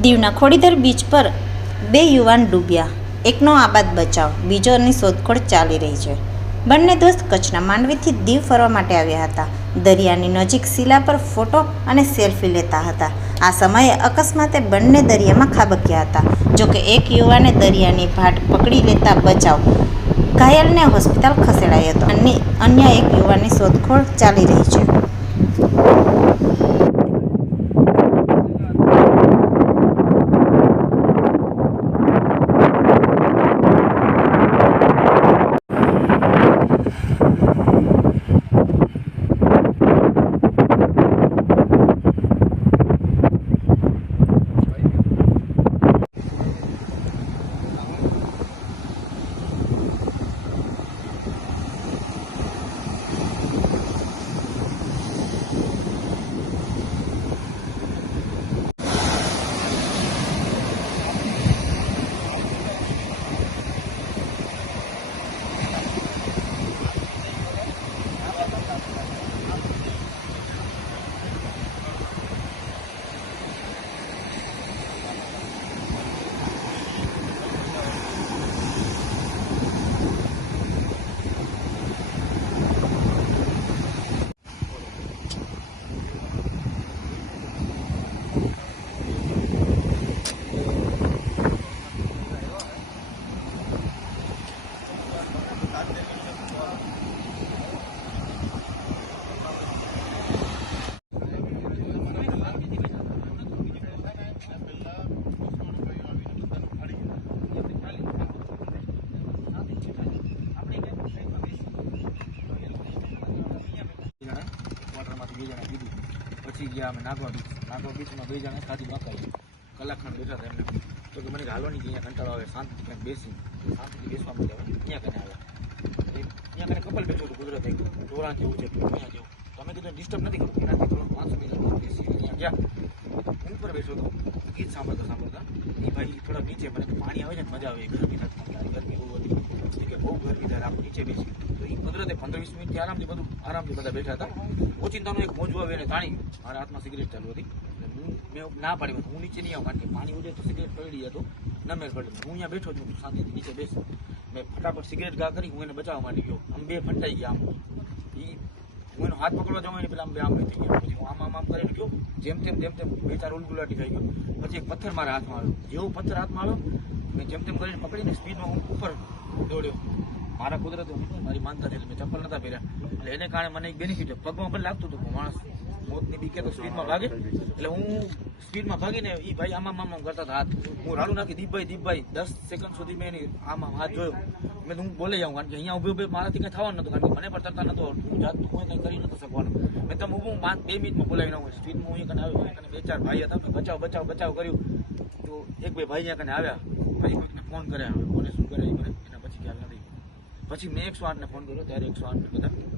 દીવના ખોડીધર બીચ પર બે યુવાન ડૂબ્યા. એકનો આબાદ બચાવ બીજોની શોધખોળ ચાલી રહી છે. બંને દોસ્ત કચ્છના માંડવીથી દીવ ફરવા માટે આવ્યા હતા. દરિયાની નજીક શિલા પર ફોટો અને સેલ્ફી લેતા હતા. આ સમયે અકસ્માતે બંને દરિયામાં ખાબક્યા હતા. જોકે એક યુવાને દરિયાની ભાટ પકડી લેતા બચાવ. ઘાયલને હોસ્પિટલ ખસેડાયો હતો. અને અન્ય એક યુવાનની શોધખોળ ચાલી રહી છે. પછી ગયા અમે નાગવા બીચ નાગવા બીચમાં બે જણા ખાધી મકાઈ કલાક ખંડ બેઠા હતા એમને તો કે મને કે હાલવાની અહીંયા કંટાળો આવે શાંતિથી ક્યાંક બેસી શાંતિથી બેસવા માંડ્યા ત્યાં કને આવ્યા એ ત્યાં કને કપલ બેઠું હતું કુદરત એક ઢોરા જેવું છે અહીંયા જેવું તો અમે કીધું ડિસ્ટર્બ નથી કરવું એનાથી થોડો પાંચસો મીટર બેસી અહીંયા ગયા હું ઉપર બેઠો હતો ગીત સાંભળતા સાંભળતા એ ભાઈ થોડા નીચે મને કે પાણી આવે છે ને મજા આવે ગરમી નથી થતી ગરમી બહુ હતી એ કે બહુ ગરમી થાય આપણે નીચે બેસી તો એ કુદરતે પંદર વીસ મિનિટથી આરામથી બધું, આરામથી બધા બેઠા હતા. ઓચિંતાનું એક મોજું આવે એને તાણી, મારા હાથમાં સિગરેટ ચાલુ હતી. મેં ના પાડી, હું નીચે નહીં આવું, કારણ કે પાણી ઉડે તો સિગરેટ પડી હતો ન મેં પડે. હું અહીંયા બેઠો છું, શાંતિથી નીચે બેસ. મેં ફટાફટ સિગરેટ ગા કરી, હું એને બચાવવા માટે ગયો. આમ બે ફટાઈ ગયા આમ. ઈ, હું એનો હાથ પકડવા જવા પેલા આમ બે આમ થઈ ગયા. પછી હું આમ આમ આમ કરીને ગયો. જેમ તેમ જેમ તેમ બે ચાર ઉલગુલાટી થઈ ગયો. પછી એક પથ્થર મારા હાથમાં આવ્યો. જેવો પથ્થર હાથમાં આવ્યો, મેં જેમ તેમ કરીને પકડીને સ્પીડમાં હું ઉપર દોડ્યો. મારા કુદરત મારી માનતા છે એટલે મેં ચપ્પલ નતા પહેર્યા એટલે એને કારણે મને એક બેનિફિટ છે પગમાં પણ લાગતું હતું પણ માણસ મોતની બીકે તો સ્પીડમાં ભાગે એટલે હું સ્પીડમાં ભાગીને એ ભાઈ આમાં આમ આમ કરતા હતા હાથ હું રાડું નાખી દીપભાઈ દીપભાઈ દસ સેકન્ડ સુધી મેં એની આમ આમ હાથ જોયો મેં તો હું બોલે જાઉં કારણ કે અહીંયા ઉભે ઉભે મારાથી કંઈ થવાનું નતું કારણ કે મને પણ તરતા નતો આવડતું. હું જાત કોઈ કંઈ કરી નતું શકવાનું મેં તમે ઊભું પાંચ બે મિનિટમાં બોલાવી નાખું સ્પીડમાં હું કને આવ્યો અહીંયા કને બે ચાર ભાઈ હતા મેં બચાવ બચાવ બચાવ કર્યું તો એક બે ભાઈ અહીંયા કને આવ્યા પછી કોઈકને ફોન કર્યા હવે કોને શું કરે એ કરે એના પછી ખ્યાલ નથી પછી મેં એકસો આઠને ફોન કર્યો ત્યારે એકસો આઠને બધા